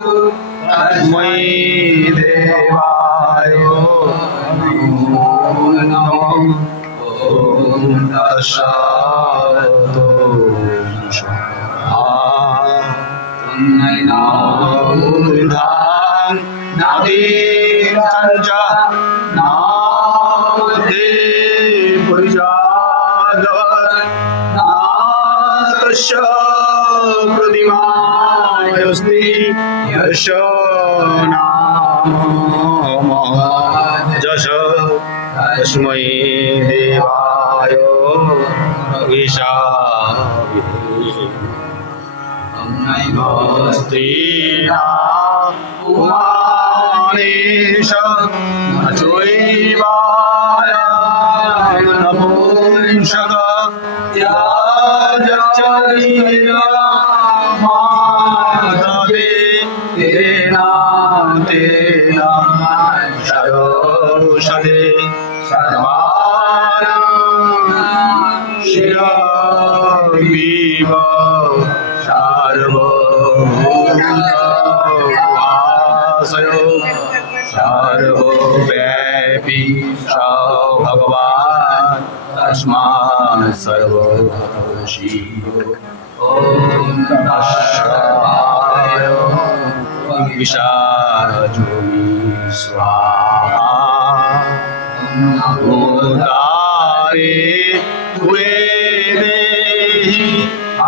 तस्मै देवाय नमः। ॐ तत्सत्। ऊर्ध्वं नादीं च नादे पुरुषादवत् नातस्य प्रतिमायस्ति यस्य नाम जश तस्मै देवाय स्त्रीणा उमानेश न चैवाय नपुंसक माधवे तेन तेन शरोषधे सर्वाणां शिरविव सर्वभूतवासयो सर्वव्यापी स भगवान् तस्मात् सर्वशिव। ॐ तत्सत्। विशाजुमि स्वाहा। उदारे त्वे देहि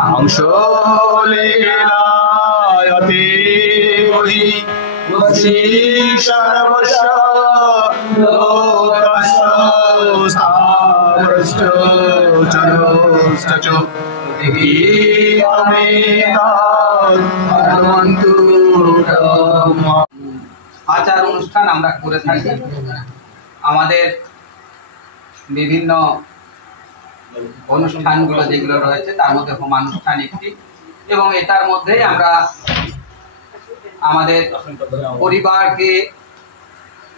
अंशो लीलायते वहि वशी सर्वस्य लोकस्य स्थावरस्य चरस्य च আচার অনুষ্ঠান আমরা করে থাকি। আমাদের বিভিন্ন অনুষ্ঠানগুলো যেগুলো রয়েছে তার মধ্যে হোমানুষ্ঠান একটি, এবং এটার মধ্যে আমরা আমাদের পরিবারকে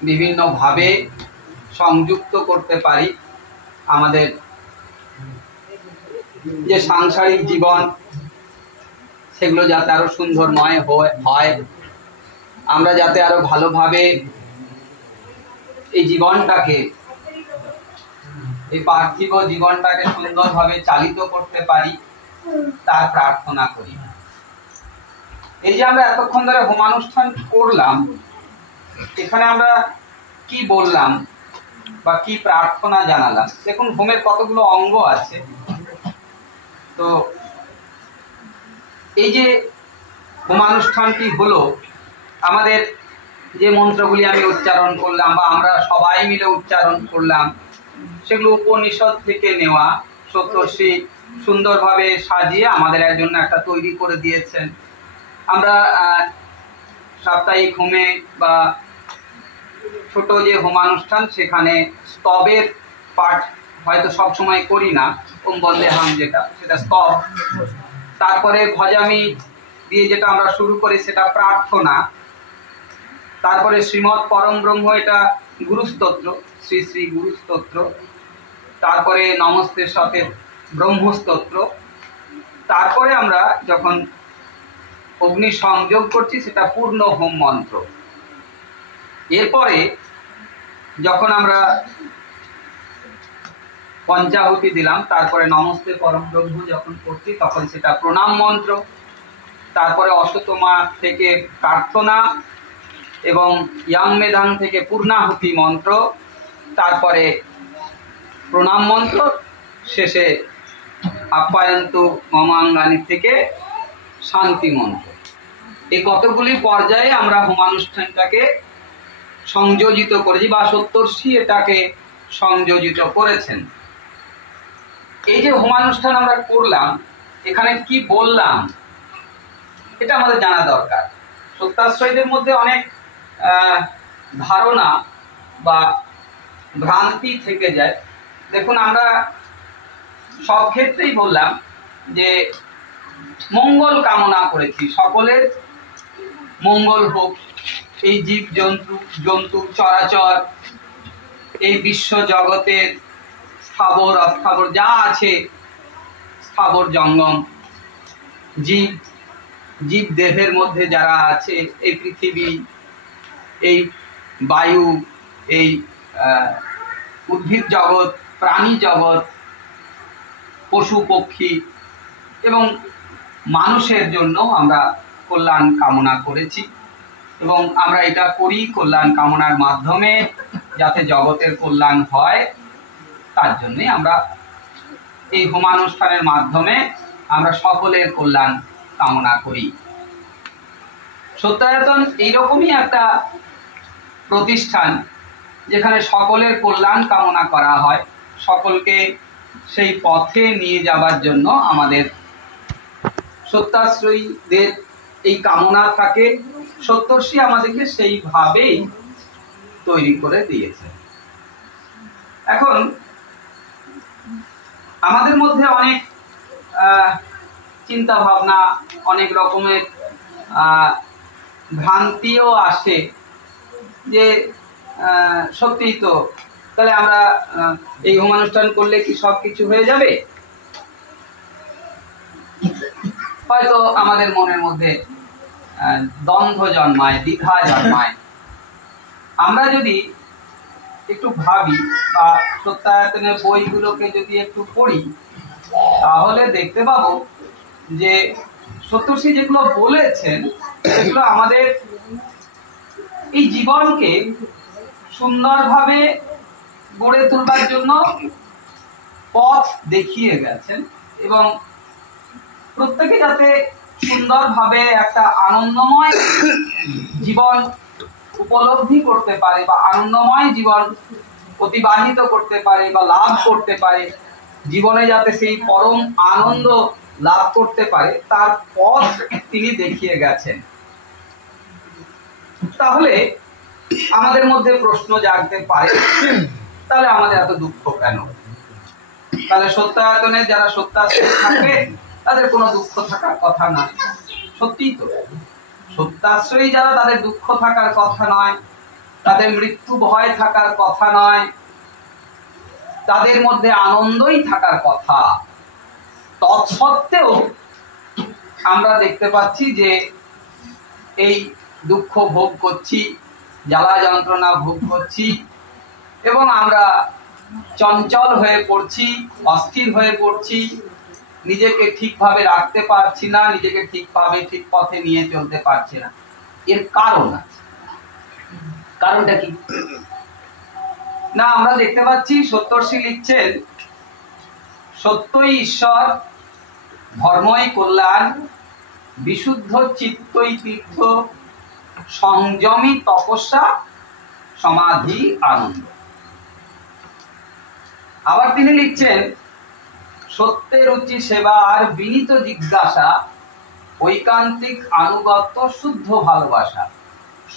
বিভিন্নভাবে সংযুক্ত করতে পারি। আমাদের যে সাংসারিক জীবন সেগুলো যাতে আরো সুন্দরময় হয়, আমরা যাতে আরো ভালোভাবে এই জীবনটাকে, এই পার্থিব জীবনটাকে সুন্দরভাবে চালিত করতে পারি তার প্রার্থনা করি। এই যে আমরা এতক্ষণ ধরে হোমানুষ্ঠান করলাম, এখানে আমরা কি বললাম বা কি প্রার্থনা জানালাম। দেখুন, হোমের কতগুলো অঙ্গ আছে। তো এই যে হোমানুষ্ঠানটি হলো, আমাদের যে মন্ত্রগুলি আমি উচ্চারণ করলাম বা আমরা সবাই মিলে উচ্চারণ করলাম, সেগুলো উপনিষদ থেকে নেওয়া। সপ্তর্ষি সুন্দরভাবে সাজিয়ে আমাদের জন্য একটা তৈরি করে দিয়েছেন। আমরা সাপ্তাহিক হোমে বা ছোট যে হোমানুষ্ঠান সেখানে স্তবের পাঠ হয়তো সব সময় করি না। ওম বন্দেহাম সেটা স্তব। তারপরে ভজামি দিয়ে যেটা আমরা শুরু করি সেটা প্রার্থনা। তারপরে শ্রীমৎ পরম ব্রহ্ম, এটা গুরুস্তোত্র, শ্রী শ্রী গুরুস্তোত্র। তারপরে নমস্তের সাথে ব্রহ্মস্তোত্র। তারপরে আমরা যখন অগ্নি সংযোগ করছি সেটা পূর্ণ হোম মন্ত্র। এরপরে যখন আমরা পঞ্চাহুতি দিলাম, তারপরে নমস্তে পরম ব্রহ্ম যখন করছি তখন সেটা প্রণাম মন্ত্র। তারপরে অশ্বতমা থেকে প্রার্থনা এবং ইয়াং মেধাং থেকে পূর্ণাহুতি মন্ত্র, তারপরে প্রণাম মন্ত্র, শেষে আপ্যায়ন্তু মমাঙ্গানি থেকে শান্তি মন্ত্র। এই কতগুলি পর্যায়ে আমরা হোমানুষ্ঠানটাকে সংযোজিত করেছি বা সপ্তর্ষি এটাকে সংযোজিত করেছেন। এই যে হোমানুষ্ঠান আমরা করলাম, এখানে কি বললাম এটা আমাদের জানা দরকার। সত্যাশ্রয়ীদের মধ্যে অনেক ধারণা বা ভ্রান্তি থেকে যায়। দেখুন, আমরা সব ক্ষেত্রেই বললাম যে মঙ্গল কামনা করেছি, সকলের মঙ্গল হোক। এই জীব জন্তু চরাচর, এই বিশ্ব জগতের স্থাবর অস্থাবর যা আছে, স্থাবর জঙ্গম জীব জীব দেহের মধ্যে যারা আছে, এই পৃথিবী, এই বায়ু, এই উদ্ভিদ জগৎ, প্রাণী জগৎ, পশু পক্ষী এবং মানুষের জন্য আমরা কল্যাণ কামনা করেছি এবং আমরা এটা করি কল্যাণ কামনার মাধ্যমে, যাতে জগতের কল্যাণ হয়। তার জন্যই আমরা এই হোমানুষ্ঠানের মাধ্যমে আমরা সকলের কল্যাণ কামনা করি। সত্যায়তন এইরকমই একটা প্রতিষ্ঠান যেখানে সকলের কল্যাণ কামনা করা হয়, সকলকে সেই পথে নিয়ে যাবার জন্য আমাদের সত্যাশ্রয়ীদের এই কামনা থাকে। সপ্তর্ষি আমাদেরকে সেইভাবেই তৈরি করে দিয়েছে। এখন আমাদের মধ্যে অনেক চিন্তা ভাবনা, অনেক রকমের ভ্রান্তিও আসে যে সত্যিই তো তাহলে আমরা এই হোমানুষ্ঠান করলে কি সব কিছু হয়ে যাবে? হয়তো আমাদের মনের মধ্যে দ্বন্দ্ব জন্মায়, দ্বিধা জন্মায়। আমরা যদি একটু ভাবি বা সত্যায়তনের বইগুলোকে যদি একটু পড়ি, তাহলে দেখতে পাবো যে সপ্তর্ষি যেগুলো বলেছেন সেগুলো আমাদের এই জীবনকে সুন্দরভাবে গড়ে তোলবার জন্য পথ দেখিয়ে গেছেন এবং প্রত্যেকে যাতে সুন্দরভাবে একটা আনন্দময় জীবন উপলব্ধি করতে পারে বা আনন্দময় জীবন অতিবাহিত করতে পারে বা লাভ করতে পারে, জীবনে যাতে সেই পরম আনন্দ লাভ করতে পারে, তার পথ তিনি দেখিয়ে গেছেন। তাহলে আমাদের মধ্যে প্রশ্ন জাগতে পারে, তাহলে আমাদের এত দুঃখ কেন? তাহলে সত্যায়তনে যারা সত্যাশ্রয়ী থাকবে তাদের কোনো দুঃখ থাকার কথা না। সত্যিই তো, সত্যাশ্রয়ী যারা, তাদের দুঃখ থাকার কথা নয়, তাদের মৃত্যু ভয় থাকার কথা নয়, তাদের মধ্যে আনন্দই থাকার কথা। তৎসত্ত্বেও আমরা দেখতে পাচ্ছি যে এই দুঃখ ভোগ করছি, জ্বালা যন্ত্রণা ভোগ করছি এবং আমরা চঞ্চল হয়ে পড়ছি, অস্থির হয়ে পড়ছি, নিজেকে ঠিকভাবে রাখতে পারছি না, নিজেকে ঠিকভাবে ঠিক পথে নিয়ে চলতে পারছি না। এর কারণ আছে। কারণটা কি না আমরা দেখতে পাচ্ছি? সপ্তর্ষি লিখছেন, সত্যই ঈশ্বর, ধর্মই কল্যাণ, বিশুদ্ধ চিত্তই তীর্থ, সংযমী তপস্যা, সমাধি আনন্দ। আবার তিনি লিখছেন, সত্যের রুচি সেবার বিনীত জিজ্ঞাসা, ঐকান্তিক আনুগত্য শুদ্ধ ভালোবাসা,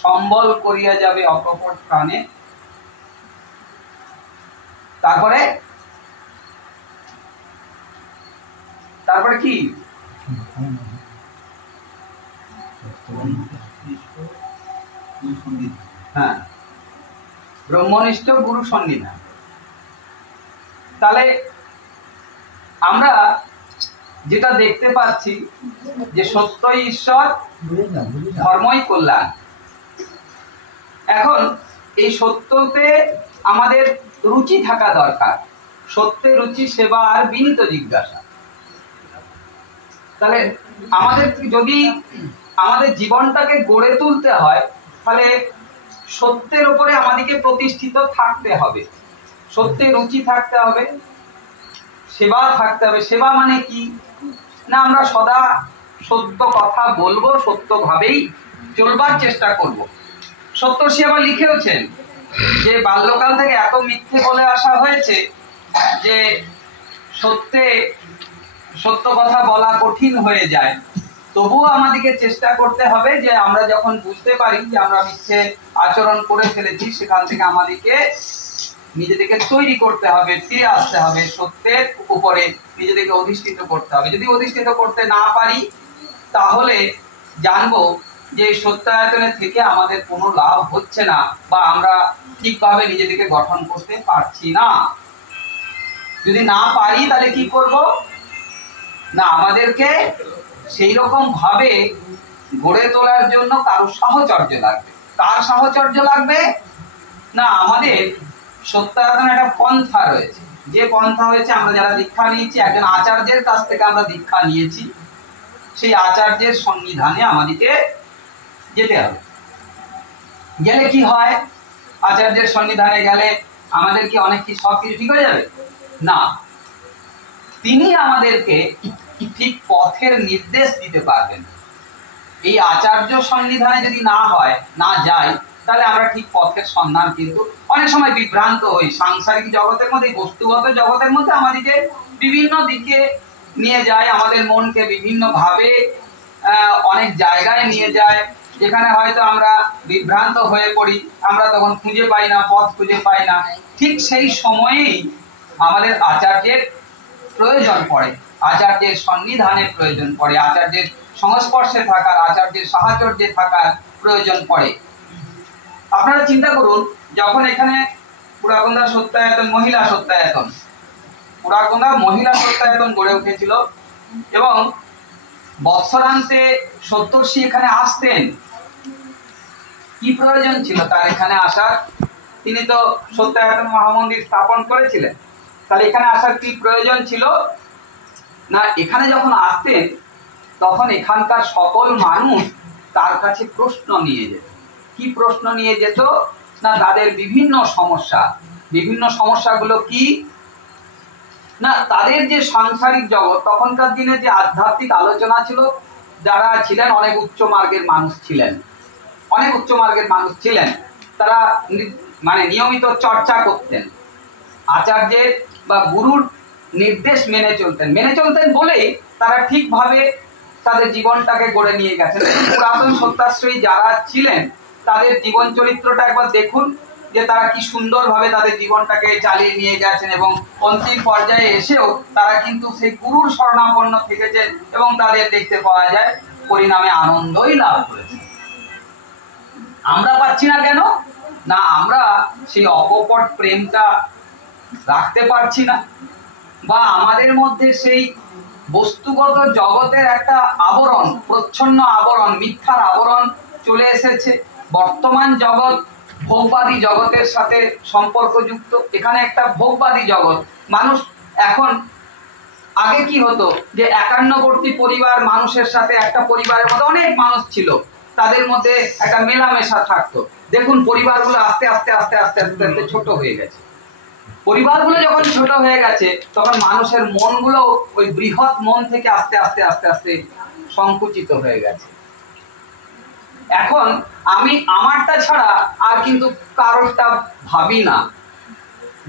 সম্বল করিয়া যাবে অকপট প্রাণে। তারপরে কি? হ্যাঁ, ব্রহ্মনিষ্ঠ গুরু সন্নিধান। তাহলে আমরা যেটা দেখতে পাচ্ছি যে সত্যই ঈশ্বর, ধর্মই কল্যাণ। এখন এই সত্যতে আমাদের রুচি থাকা দরকার। সত্যে রুচি সেবা আর বিনীত জিজ্ঞাসা। তাহলে আমাদের যদি আমাদের জীবনটাকে গড়ে তুলতে হয়, তাহলে সত্যের উপরে আমাদেরকে প্রতিষ্ঠিত থাকতে হবে, সত্যে রুচি থাকতে হবে, সেবা থাকতে হবে। সেবা মানে কি না, আমরা সদা সত্য কথা বলবো, সত্যভাবেই চলবার চেষ্টা করব। সপ্তর্ষি আবার লিখেওছেন যে বাল্যকাল থেকে এত মিথ্যে বলে আসা হয়েছে যে সত্য কথা বলা কঠিন হয়ে যায়। তবুও আমাদেরকে চেষ্টা করতে হবে যে আমরা যখন বুঝতে পারি যে আমরা মিথ্যে আচরণ করে ফেলেছি, সেখান থেকে আমাদেরকে নিজেদেরকে তৈরি করতে হবে, ফিরে আসতে হবে, সত্যের উপরে নিজেদেরকে অধিষ্ঠিত করতে হবে। যদি অধিষ্ঠিত করতে না পারি, তাহলে জানবো যে সত্যায়তনের থেকে আমাদের কোনো লাভ হচ্ছে না বা আমরা ঠিকভাবে নিজেদেরকে গঠন করতে পারছি না। যদি না পারি, তাহলে কি করব না, আমাদেরকে সেই রকম ভাবে গড়ে তোলার জন্য কারো সাহচর্য লাগবে। কার সাহচর্য লাগবে? না, আমাদের সত্যায়তন একটা পন্থা রয়েছে। যে পন্থা হয়েছে, আমরা যারা দীক্ষা নিয়েছি, একজন আচার্যের কাছ থেকে আমরা দীক্ষা নিয়েছি, সেই আচার্যের সন্নিধানে আমাদেরকে যেতে হবে। গেলে কি হয়? আচার্যের সন্নিধানে গেলে আমাদের কি অনেক কি সব কিছু ঠিক হয়ে যাবে? না, তিনি আমাদেরকে ঠিক পথের নির্দেশ দিতে পারবেন। এই আচার্য সন্নিধানে যদি না হয়, না যাই, তাহলে আমরা ঠিক পথের সন্ধান কিন্তু অনেক সময় বিভ্রান্ত হই। সাংসারিক জগতের মধ্যে, বস্তুগত জগতের মধ্যে আমাদেরকে বিভিন্ন দিকে নিয়ে যায়, আমাদের মনকে বিভিন্ন ভাবে অনেক জায়গায় নিয়ে যায়, যেখানে হয়তো আমরা বিভ্রান্ত হয়ে পড়ি। আমরা তখন খুঁজে পাই না, পথ খুঁজে পাই না। ঠিক সেই সময়েই আমাদের আচার্যের প্রয়োজন পড়ে, আচার্যের সন্নিধানের প্রয়োজন পড়ে, আচার্যের সংস্পর্শে থাকার, আচার্যের সাহচর্যে থাকার প্রয়োজন পড়ে। আপনারা চিন্তা করুন, যখন এখানে পুরাকুন্দা সত্যায়তন, মহিলা সত্যায়তন, পুরাকুন্দা মহিলা সত্যায়তন গড়ে উঠেছিল এবং বৎসরান্তে সত্তর্ষি এখানে আসতেন। কি প্রয়োজন ছিল তার এখানে আসার? তিনি তো সত্যায়তন মহামন্দির স্থাপন করেছিলেন, তাহলে এখানে আসার কি প্রয়োজন ছিল? না, এখানে যখন আসতেন তখন এখানকার সকল মানুষ তার কাছে প্রশ্ন নিয়ে যেত। কি প্রশ্ন নিয়ে যেত? না, তাদের বিভিন্ন সমস্যা। বিভিন্ন সমস্যাগুলো কি? না, তাদের যে সাংসারিক জগৎ, তখনকার দিনে যে আধ্যাত্মিক আলোচনা ছিল, যারা ছিলেন অনেক উচ্চ মার্গের মানুষ ছিলেন, অনেক উচ্চ মার্গের মানুষ ছিলেন, তারা মানে নিয়মিত চর্চা করতেন, আচার্যের বা গুরুর নির্দেশ মেনে চলতেন বলেই তারা ঠিকভাবে তাদের জীবনটাকে গড়ে নিয়ে গেছেন। পুরাতন সত্যাশ্রয়ী যারা ছিলেন তাদের জীবন চরিত্রটা একবার দেখুন, যে তারা কি সুন্দরভাবে তাদের জীবনটাকে চালিয়ে নিয়ে গেছেন এবং অন্তিম পর্যায়ে এসেও তারা কিন্তু সেই গুরুর শরণাপন্ন থেকেছেন এবং তাদের দেখতে পাওয়া যায় পরিণামে আনন্দই লাভ করেছে। আমরা পাচ্ছি না কেন? না, আমরা সেই অকপট প্রেমটা রাখতে পারছি না, বা আমাদের মধ্যে সেই বস্তুগত জগতের একটা আবরণ, প্রচ্ছন্ন আবরণ, মিথ্যার আবরণ চলে এসেছে। বর্তমান জগৎ ভোগবাদী জগতের সাথে সম্পর্কযুক্ত। এখানে একটা ভোগবাদী জগৎ। মানুষ এখন, আগে কি হতো যে একান্নবর্তী পরিবার মানুষের সাথে, একটা পরিবারের মধ্যে অনেক মানুষ ছিল, তাদের মধ্যে একটা মেলামেশা থাকতো। দেখুন পরিবারগুলো আস্তে আস্তে আস্তে আস্তে আস্তে আস্তে ছোট হয়ে গেছে। পরিবারগুলো যখন ছোট হয়ে গেছে, তখন মানুষের মনগুলো ওই বৃহৎ মন থেকে আস্তে আস্তে আস্তে আস্তে সংকুচিত হয়ে গেছে। এখন আমি আমারটা ছাড়া আর কিন্তু কারোরটা ভাবি না।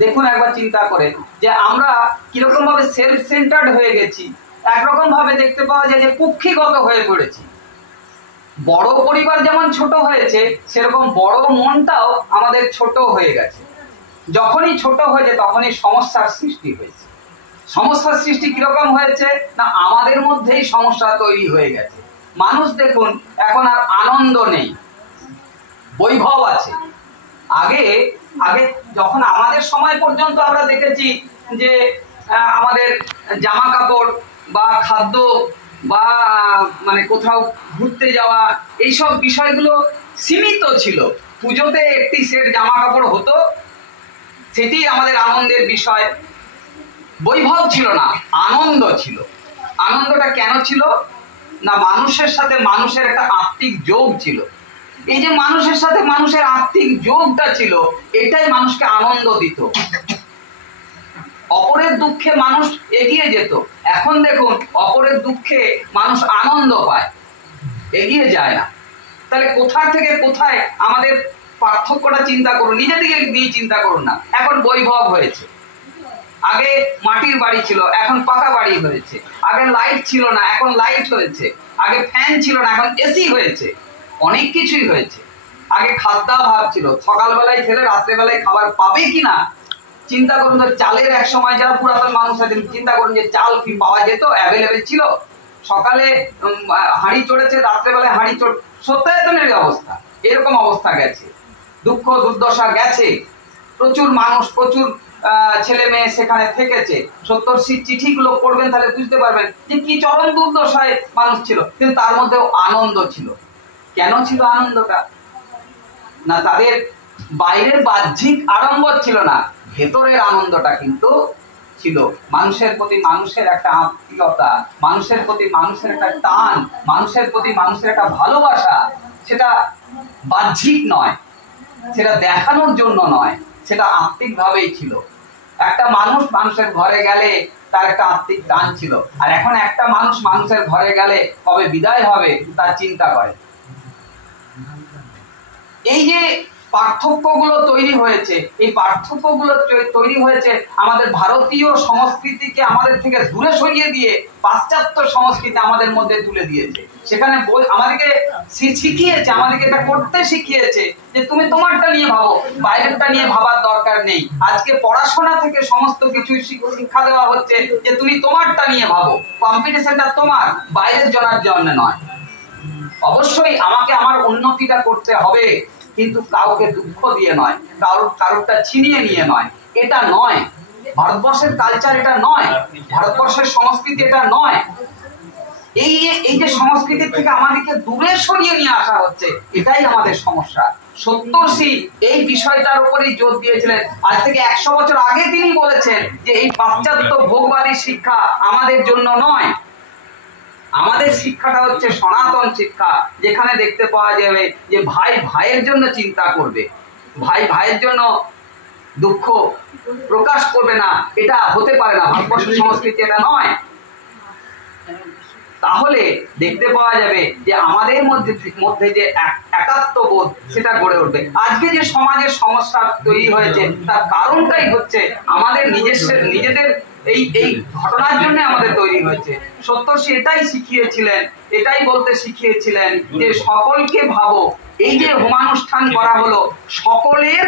দেখুন একবার চিন্তা করে যে আমরা কিরকম ভাবে সেলফ সেন্টার্ড হয়ে গেছি। একরকম ভাবে দেখতে পাওয়া যায় যে কুক্ষিগত হয়ে পড়েছি। বড় পরিবার যেমন ছোট হয়েছে, সেরকম বড় মনটাও আমাদের ছোট হয়ে গেছে। যখনই ছোট হয়েছে তখনই সমস্যার সৃষ্টি হয়েছে। সমস্যার সৃষ্টি কিরকম হয়েছে? না, আমাদের মধ্যেই সমস্যা তৈরি হয়ে গেছে। মানুষ দেখুন এখন আর আনন্দ নেই, বৈভব আছে। আগে আগে যখন আমাদের সময় পর্যন্ত আমরা দেখেছি যে আমাদের জামা কাপড় বা খাদ্য বা মানে কোথাও ঘুরতে যাওয়া, এইসব বিষয়গুলো সীমিত ছিল। পুজোতে একটি সেট জামা কাপড় হতো, সেটি আমাদের আনন্দের বিষয়। বৈভব ছিল না, আনন্দ ছিল। আনন্দটা কেন ছিল? না, মানুষের সাথে মানুষের একটা আত্মিক যোগ ছিল। এই যে মানুষের সাথে মানুষের আত্মিক যোগটা ছিল, এটাই মানুষকে আনন্দ দিত। অপরের দুঃখে মানুষ এগিয়ে যেত। এখন দেখুন অপরের দুঃখে মানুষ আনন্দ পায়, এগিয়ে যায় না। তাহলে কোথা থেকে কোথায় আমাদের পার্থক্যটা চিন্তা করুন, নিজে থেকে দিয়ে চিন্তা করুন না। এখন বৈভব হয়েছে। আগে মাটির বাড়ি ছিল, এখন পাকা বাড়ি হয়েছে। আগে লাইট ছিল না, এখন লাইট হয়েছে। আগে ফ্যান ছিল না, এখন এসি হয়েছে। অনেক কিছুই হয়েছে। আগে খাদ্যাভাব ছিল, সকালবেলায় খেলে রাত্রেবেলায় খাবার পাবে কিনা চিন্তা করুন। তো চালের এক সময় যারা পুরাতন মানুষ আছেন, চিন্তা করুন যে চাল কি পাওয়া যেত, অ্যাভেলেবেল ছিল। সকালে হাঁড়ি চড়েছে, রাত্রেবেলায় হাঁড়ি চড়, সত্যায়তনের অবস্থা এরকম অবস্থা গেছে। দুঃখ দুর্দশা গেছে। প্রচুর মানুষ, প্রচুর ছেলে মেয়ে সেখানে থেকেছে। সপ্তর্ষির চিঠিগুলো পড়বেন তাহলে বুঝতে পারবেন যে কি চরম দুর্দশায় মানুষ ছিল, কিন্তু তার মধ্যেও আনন্দ ছিল। কেন ছিল আনন্দটা? না তাদের বাইরের বাহ্যিক আড়ম্বর ছিল না, ভেতরের আনন্দটা কিন্তু ছিল। মানুষের প্রতি মানুষের একটা আত্মীয়তা, মানুষের প্রতি মানুষের একটা টান, মানুষের প্রতি মানুষের একটা ভালোবাসা, সেটা বাহ্যিক নয়, সেটা দেখানোর জন্য নয়, সেটা আত্মিক ভাবেই ছিল। একটা মানুষ মানুষের ঘরে গেলে তার একটা আত্মিক টান ছিল, আর এখন একটা মানুষ মানুষের ঘরে গেলে কবে বিদায় হবে তার চিন্তা করে। এই যে পার্থক্যগুলো তৈরি হয়েছে, এই পার্থক্যগুলো তৈরি হয়েছে আমাদের ভারতীয় সংস্কৃতিকে আমাদের থেকে দূরে সরিয়ে দিয়ে পাশ্চাত্য সংস্কৃতি আমাদের মধ্যে তুলে দিয়েছে। সেখানে আমাদেরকে শিখিয়েছে, আমাদেরকে এটা করতে শিখিয়েছে যে তুমি তোমারটা নিয়ে ভাবো, বাইরেরটা নিয়ে ভাবার দরকার নেই। আজকে পড়াশোনা থেকে সমস্ত কিছু শিক্ষা দেওয়া হচ্ছে যে তুমি তোমারটা নিয়ে ভাবো, কম্পিটিশনটা তোমার, বাইরের জনার জন্য নয়। অবশ্যই আমাকে আমার উন্নতিটা করতে হবে, কিন্তু কাউকে দুঃখ দিয়ে নয়, কারোরটা ছিনিয়ে নিয়ে নয়। এটা নয় ভারতবর্ষের কালচার, এটা নয় ভারতবর্ষের সংস্কৃতি, এটা নয়। এই যে সংস্কৃতি থেকে আমাদেরকে দূরে সরিয়ে নিয়ে আসা হচ্ছে, এটাই আমাদের সমস্যা। সত্যর্ষি এই বিষয়টার উপরই জোর দিয়েছিলেন। আজ থেকে 100 বছর আগে তিনি বলেছেন যে এই পাশ্চাত্য ভোগবাদী শিক্ষা আমাদের জন্য নয়। আমাদের শিক্ষাটা হচ্ছে সনাতন শিক্ষা, যেখানে দেখতে পাওয়া যাবে যে ভাই ভাইয়ের জন্য চিন্তা করবে, ভাই ভাইয়ের জন্য দুঃখ প্রকাশ করবে না। এটা হতে পারে না, ভারতবর্ষের সংস্কৃতি এটা নয়। তাহলে দেখতে পাওয়া যাবে যে আমাদের মধ্যে যে একাত্মবোধ সেটা গড়ে উঠবে। আজকে যে সমাজের সমস্যা তৈরি হয়েছে তার কারণটাই হচ্ছে আমাদের নিজেদের এই ঘটনার জন্য আমাদের তৈরি হয়েছে। সত্যর্ষি এটাই শিখিয়েছিলেন, এটাই বলতে শিখিয়েছিলেন যে সকলকে ভাবো। এই যে হোমানুষ্ঠান করা হলো, সকলের